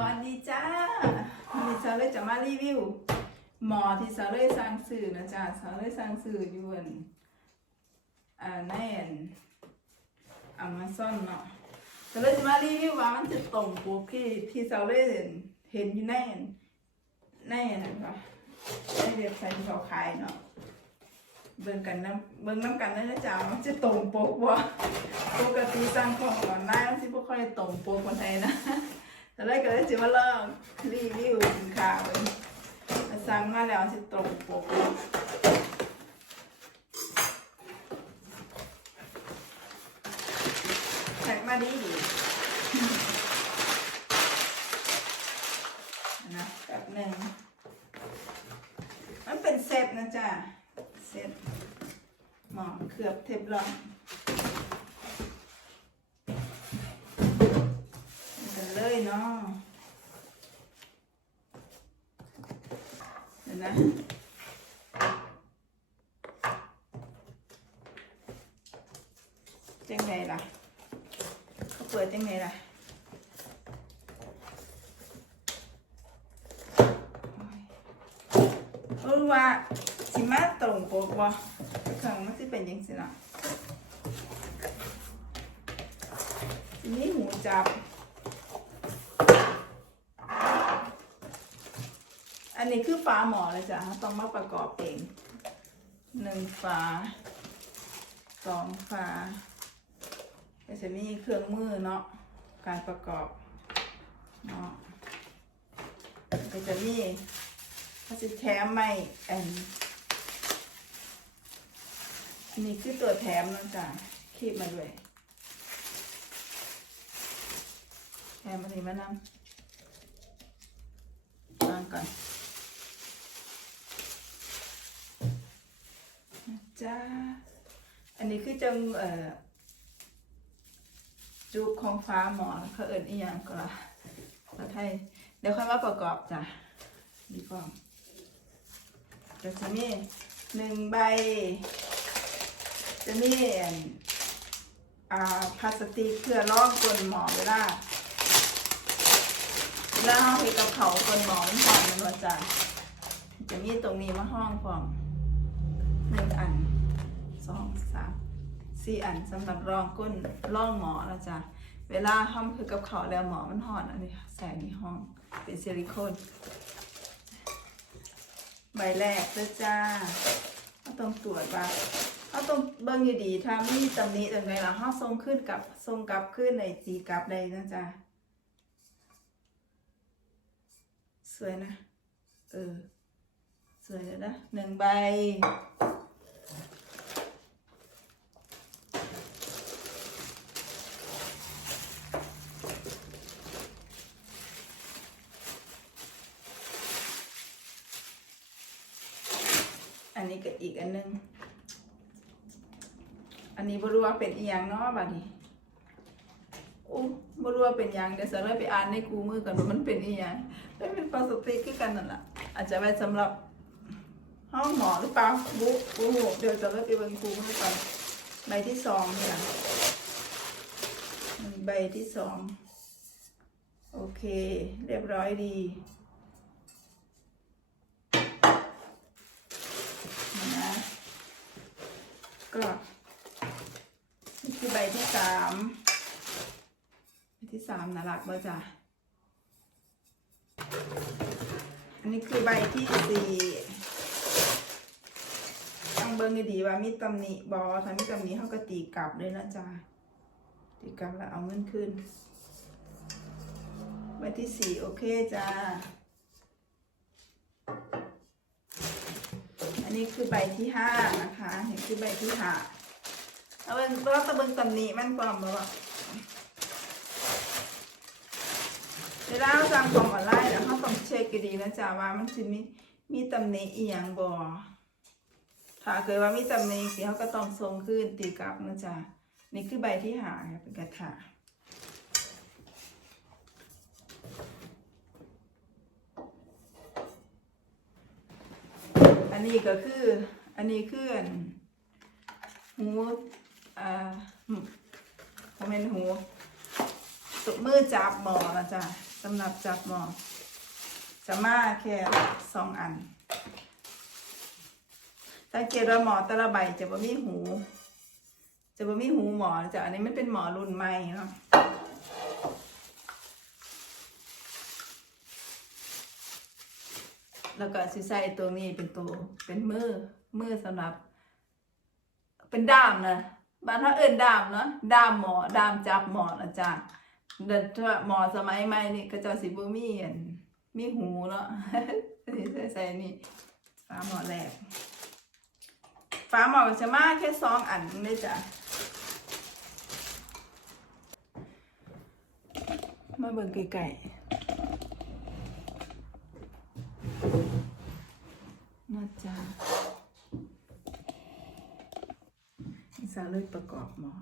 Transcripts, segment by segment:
วัสดีจ้าวันนี้ซาเลยจะมารีวิว หมอที่ซาเลยสั่งซื้อนะจ้าซาเลยสั่งซื้ออยู่นอ่าในอันอเมซอนเนาะซาเลยจะมารีวิวว่ามันจะตรงปกที่ที่ซาเลยเห็นอยู่ในอันในอันนั้นปะในเว็บไซต์ที่เขาขายเนาะเบิ่งกันนะเบิ่งน้ำกันได้นะจ้ามันจะตรงปกบ่ปกติสั่งของออนไลน์มันสิบ่ค่อยตรงปกคนไทยนะ แต่ได้ก็ได้จิมาเริ่มรีวิวสินค้าไว้สั่งมาแล้วสิตรงปกแท็กมาดีดีนะแบบหนึ่งมันเป็นเซตนะจ๊ะ เซตหมอนเคลือบเทฟลอนกัน จังไงล่ะเขาเปิดจังไงล่ะโอ้ยรู้ว่าสิมาตรงปกบ่เครื่องมันสิเป็นยังสิเนะทีนี้หูจับ อันนี้คือฝาหมอเลยจ้ะต้องมาประกอบเองหนึ่งฝาสองฝา ก็จะมีเครื่องมือเนาะการประกอบเนาะก็จะมีเขาจะแถมไม่อันอันนี้คือตัวแถมนะจ๊ะคีบมาด้วยแถมอันนี้มานำวางก่อนจ้าอันนี้คือจังเอ่อ จูบของฟ้าหมอนเขาเอิญอีหยังก็ละภาษาไทย เดี๋ยวค่อยมาประกอบจ้ะดีกว่าจะจะมีหนึ่งใบ จะมีอ่าพลาสติกเพื่อลอกกลนหมอเวลาเวลาเราเห็ดกับเขากลนหมอมันหอมมันว่าจ้ะจะมีตรงนี้มาห้องพร้อมหนึ่งอันสองสาม สี่อันสำหรับรองก้นร่องหมอแล้วจ้ะเวลาห้อมคือกับเขาแล้วหมอมันห่อนอันนี้ใส่ในห้องเป็นซิลิโคนใบแรกเลยจ้าเขาต้องตรวจว่าเขาต้องเบิ่งอยู่ดีถ้ามีตำหนิตรงไหนล่ะเขาทรงขึ้นกับทรงกลับขึ้นในจีกลับใดนะจ๊ะสวยนะ เออ สวยเลยนะหนึ่งใบ นนี้ก็อีกอันหนึง อันนี้บรู้ว่าเป็นอีหยังเนาะบัดนี้อู้บรู้ว่าเป็นหยังเดี๋ยวจะเลยไปอ่านในกูมือกันว่ามันเป็นอีหยังไม่เป็นพลาสติกคือกันนั่นแหละอาจจะไว้สำหรับห้องหมอหรือเปล่าบุ๊บูเดี๋ยวจะเลิกไปเบิ่งครูให้ก่อนใบที่สองเนี่ยใบที่สองโอเค เรียบร้อยดีนะ ก็นี่คือใบที่สามใบที่สามนะหลักเบอร์จ้ะอันนี้คือใบที่สี่ต้องเบิ่งดีๆว่ามีตำหนิบอถ้ามีตำหนิเขาก็ตีกลับเลยนะจ๊ะตีกลับแล้วเอาเงินคืนใบที่สี่โอเคจ้า นนี้คือใบที่ห้านะคะนี่คือใบที่ห้าเอาเบิ่งเราตะเบิ่งตำหนิมันก่อนบ่ว่าเวลาเราสั่งของออนไลน์แล้วเขาต้องเช็คดีนะจ๊ะว่ามันสิมีมีตำหนิอีหยังบ่ถ้าเกิดว่ามีตำหนิสิเขาก็ต้องทรงขึ้นตีกลับนะจ๊ะนี่คือใบที่หาค่ะเป็นกระถาอั นนี้ก็คือ อันนี้คืออันหูอ่าคอมเมนต์หูตุกมือจับหมอนะจ๊ะสำหรับจับหมอจะมาแค่สองอันสังเกตว่าหมอแต่ละใบจะบ่มีหู จะบ่มีหูหมอจะอันนี้มันเป็นหมอรุ่นใหม่เนาะ แล้วก็สิใส่ตัวนี้เป็นตัวเป็นมือมือสำหรับ เป็นด้ามนะบ้านเขาเอิ้นด้ามเนาะด้ามหมอด้ามจับหมอนะจ๊ะเดินถ้าหมอสมัยใหม่นี่ก็จะสิบ่มีอันมีหูเนาะใส่ใส่นี่ฟ้าหมอแรกฟ้าหมอจะมาแค่สองอันเลยจ้ะมาเบิ่งไก่ๆ นะจ๊ะอีสาเลยประกอบหมอ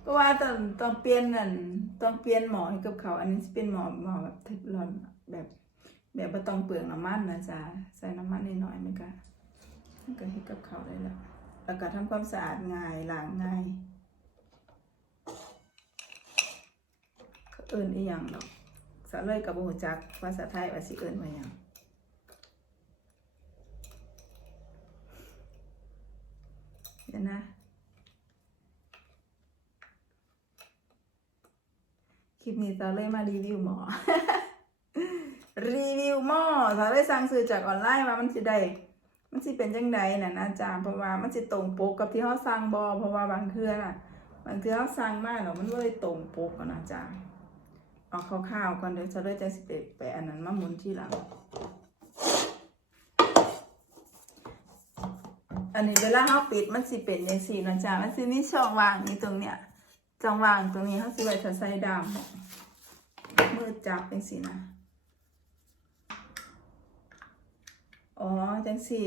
เพราะว่าต้องต้องเปลี่ยนนั่นต้องเปลี่ยนหมอให้กับเขา อันนี้เป็นหมอหมอแบบเทฟลอนแบบแบบบ่ต้องเปลืองน้ำมันนะจ๊ะใส่น้ำมันนิดหน่อยมันก็มันก็เฮ็ดกับเขาได้แล้ว แล้วก็ทำความสะอาดง่ายล้างง่ายเขาเอิ้นอีหยังดอกสะเลยกับโบจักภาษาไทยว่าสิเอิ้นว่าหยังเดี๋ยวนะคลิปนี้สาวเลยมารีวิวหมอ รีวิวหม้อสาวเลยสั่งซื้อจากออนไลน์ว่ามันสิได้ มันสิเป็นจังใดน่ะนะอาจารย์เพราะว่ามันสิตรงปกกับที่เขาสั่งบอเพราะว่าบางเทื่อน่ะบางเทื่อเขาสั่งมาแล้วมันเลยตรงปกกันนะอาจารย์เอาคร่าวๆก่อนเดี๋ยวจะได้จะสิไปไปอันนั้นมาหมุนที่หลัง อันนี้เวลาเขาปิดมันสิเป็นอย่างสีนะจ๊ะมันสิมีช่องวางนี่ตรงเนี้ยช่องวางตรงนี้เขาสิไว้ถ้าใส่ดามมือจับเป็นสีนะ อ๋อ จังสี่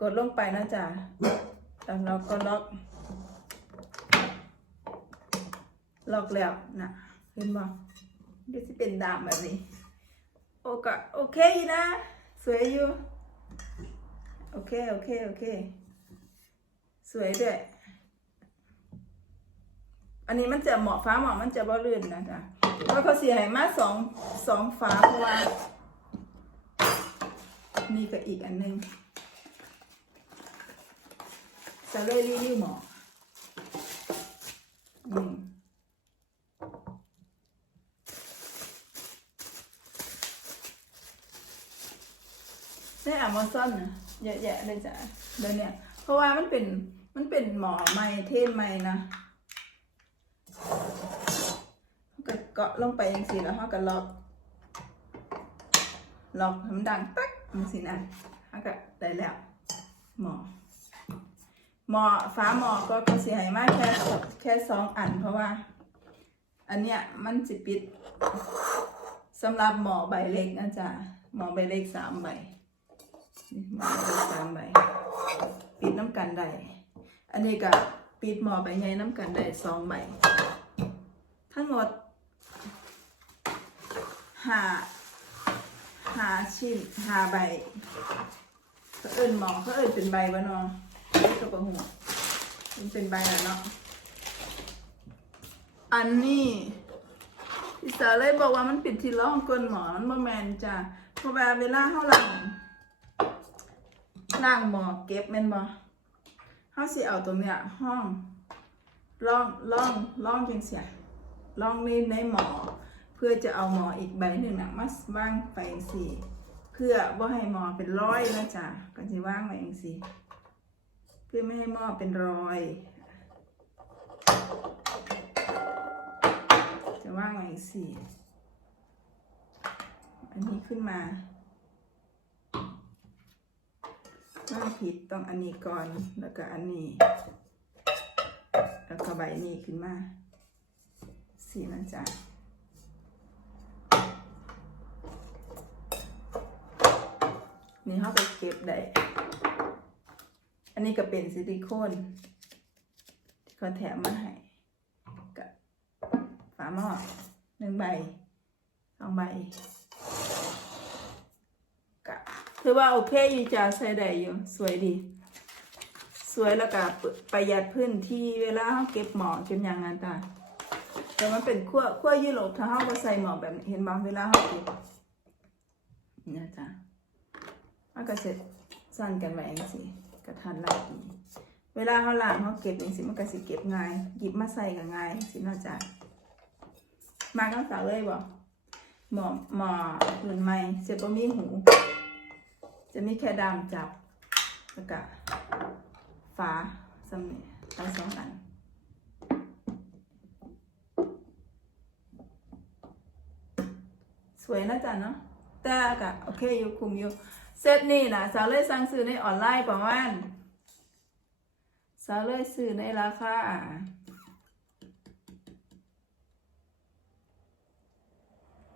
กดลงไปนะจ๊ะแล้วเราก็ล็อก ล็อกแล้วนะเห็นบ่เดี๋ยวจะเป็นดามแบบนี้ โอเคโอเคนะ สวยอยู่ โอเค โอเค โอเค สวยด้วยอันนี้มันจะเหมาะฟ้าเหมาะมันจะบ่ลื่นนะจ๊ะแล้วเขาเสียให้มาสองสองฟ้าเพราะว่า นี่ก็อีกอันหนึงจะเลยรีวิวหมออืมในอเมซอนนะเยอะแยะเลยจ้ะเดี๋ยวเนี้ยเพราะว่ามันเป็นมันเป็นหมอใหม่เทศใหม่นะก็เกาะลงไปอย่างสิแล้วเขาก็ล็อกล็อกให้มันดังตัก อย่างสินะเขาก็ได้แล้วหมอหมอฟ้าหมอก็ก็เสียหายมากแค่แค่สองอันเพราะว่า อันเนี้ยมันจะปิดสำหรับหมอใบเล็กนะจ๊ะหมอใบเล็กสามใบหมาเป็นสามใบปิดน้ำกันได้อันนี้ก็ปิดหมอใบใหญ่น้ำกันได้สองใบทั้งหมดห้า ห้าชิ้นห้าใบเขาเอิญหมอเขาเอิญเป็นใบวะเนาะเขาบอกหัวมันเป็นใบแล้วเนาะอันนี้พี่สาวเลยบอกว่ามันปิดที่ร่องก้นหมอมันบ่แมนจ้ะเพราะว่าเวลาเขาหลังล่างหมอเก็บแม่นบ่เฮาสิเอาตรงเนี้ยห้องล่องล่องล่องจังเสียล่องในในหมอ เพื่อจะเอาหมออีกใบหนึ่งนะมาว่างไปสิเพื่อบ่าให้หมอเป็นรอยนะจ๊ะก็สิว่างไว้จังซี่เพื่อไม่ให้หมอเป็นรอย จะว่างไว้จังซี่อันนี้ขึ้นมาว่างผิดต้องอันนี้ก่อนแล้วก็อันนี้ แล้วก็ใบนี้ขึ้นมาสีนะจ๊ะ นี่เขาไปเก็บได้ อันนี้ก็เป็นซิลิโคนที่เขาแถมมาให้กับฝาหม้อหนึ่งใบสองใบกับถือว่าโอเคอยู่จ้าใส่ได้อยู่สวยดี สวยแล้วก็ประหยัดพื้นที่เวลาเขาเก็บหมอเก็บอย่างนั้นตาแต่มันเป็นขั้วขั้วยุโรปถ้าเขาก็ใส่หมอแบบเห็นบางเวลาเขาเก็บนี่จ้า มันก็เสร็จสั้นกันไว้เองสิกระทันรัดดีเวลาเขาล้างเขาเก็บเองสิมันก็สิเก็บง่ายหยิบมาใส่ก็ง่ายสิน่าจ้ามากันสาวเลยบอกหมอหมอรุ่นใหม่เสร็จก็มีหู จะมีแค่ดามจับแล้วก็ฝาสำเนีทั้งสองอันสวยนะจ๊ะเนาะแต่ก็โอเคอยู่คุมอยู่ เซตนี่นะสาวเลยสั่งซื้อในออนไลน์ประมาณสาวเลยซื้อในราคา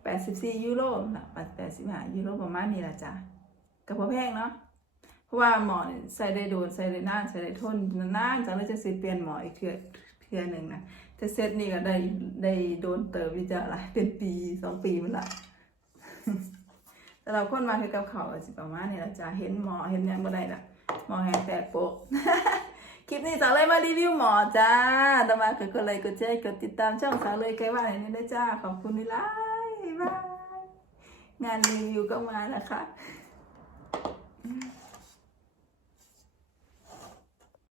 แปดสิบสี่ยูโรนะแปดสิบห้ายูโรประมาณนี้ละจ้ะก็พอแพงเนาะเพราะว่าหมอนใส่ได้โดนใส่ได้นานใส่ได้ทนนานจังเลยจะซื้อเปลี่ยนหมออีกเทื่อเทื่อหนึ่งนะแต่เซตนี่ก็ได้ได้โดนเติมวิจาหลายเป็นปีสองปีมันละ แต่เราคนมาคือกับเขาสิประมาณนี้ละจ้ะเห็นหมอเห็นยังบ่ได้ละหมอแหงแตกโปกคลิปนี้สาวเลยมารีวิวหมอจ้าต่อมาก็กดไลค์กดแชร์กดติดตามช่องสาวเลยใกลว่าไหนนี่ด้นะจ้าขอบคุณนี่ไลายบายงานรีวิวก็มาแล้วค่ะ